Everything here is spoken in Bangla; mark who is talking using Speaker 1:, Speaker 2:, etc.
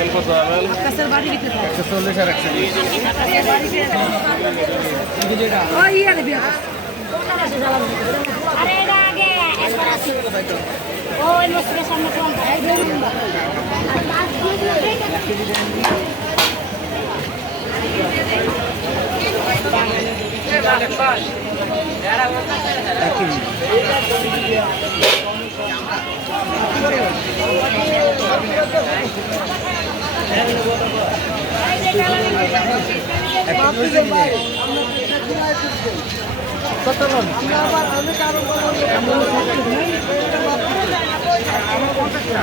Speaker 1: আপেল কত আপেল একশো চল্লিশ আর একশো বিশ।
Speaker 2: ও রে বিয়া
Speaker 3: আরে এটা আগে